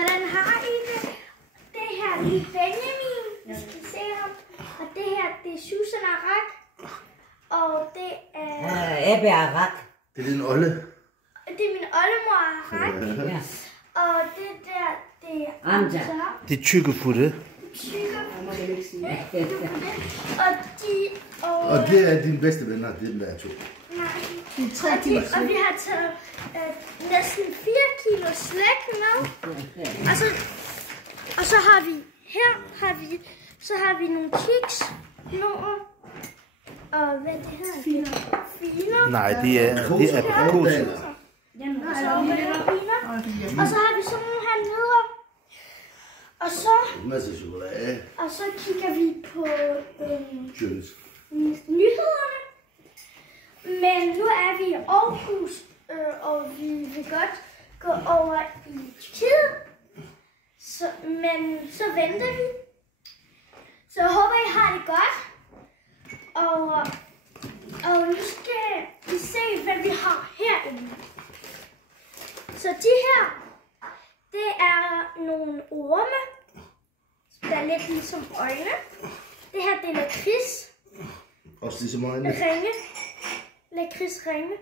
Hvordan har I det? Det her det er Benjamin. Vi skal se ham. Og det her det er Susan Arak. Og det er... Ebbe Arak. Det er din olle. Det er min oldemor Arak. Ja. Og det der, det er Amja. Det er tykkefutte. Og det er dine bedste venner, det er to. Og vi har taget næsten 4 kilo slæk med. Og så har vi her har vi nogle kiks, og hvad det her? Finer. Nej, det er aprikoser. Og så har vi sådan nogle her nede. Og så... Masse chokolade. Og så kigger vi på nyhederne. Men nu er vi i Aarhus, og vi vil godt gå over i Tyrkiet. Men så venter vi. Så jeg håber, I har det godt. Og nu skal I se, hvad vi har herinde. Så de her, det er nogle orme, der er lidt ligesom øjne. Det her, det er lakrids. Også ligesom øjne. Ringe. Lakridsringe.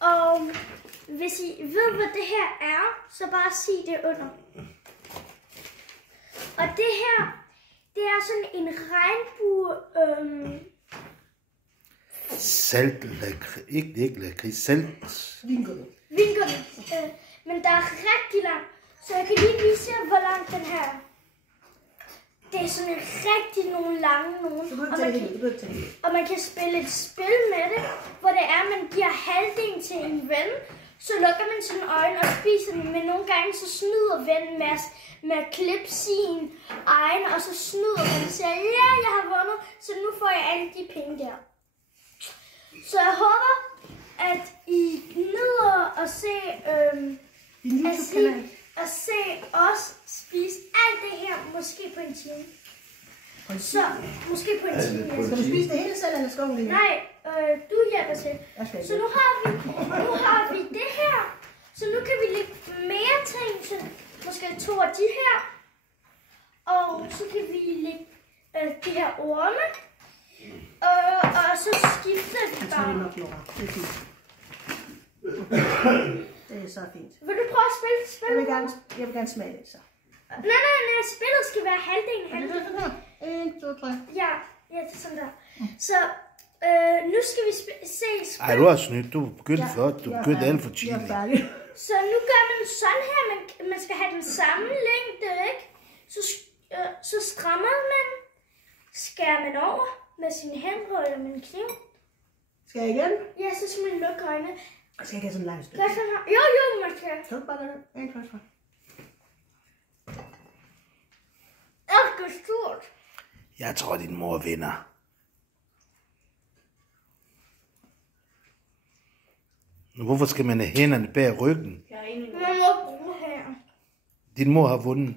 Og hvis I ved, hvad det her er, så bare sig det under. Og det her, det er sådan en regnbue... Salt, ikke lakrids, salt. Vingummi. Men der er rigtig lang, så jeg kan lige vise jer, hvor lang den her er. Det er sådan rigtig nogle lange nogen. Og man kan spille et spil med det, hvor det er, man giver halvdelen til en ven. Så lukker man sine øjne og spiser den, men nogle gange så snyder vennen med at klippe sin egen, og så snyder man og siger, ja, jeg har vundet, så nu får jeg alle de penge der. Så jeg håber, at I nyder at se, at se os spise alt det her, måske på en time. Så, måske på en time. Skal du spise det hele selv, eller skal du lige? Nej, du hjælper til. Så nu har vi det her. Så nu kan vi lægge mere ting til. Måske 2 af de her. Og så kan vi lægge de her orme. Og så skifter vi bare. Det er fint. Det er så fint. Vil du prøve at spille? Jeg vil gerne smage det, så. Nej, spillet skal være halvdelen. Er det sådan her? 1, 2, 3. Ja, det er sådan der. Så nu skal vi se spil. Ej, du har snydt. Du begyndte flot. Du begyndte alt for tidligt. Så nu gør man sådan her. Man skal have den samme længde, ikke? Så strammer man. Skærer man over med sine hænder eller med en kniv. Skal jeg igen? Ja, så skal man lukke øjnene. Og skal jeg ikke have sådan en lang stykke? Gør sådan her. Jo, man kan. Luk bare den. 1, 2, 3. Det er stort. Jeg tror, din mor vinder. Hvorfor skal man have hænderne bag ryggen? Man må bruge her. Din mor har vundet.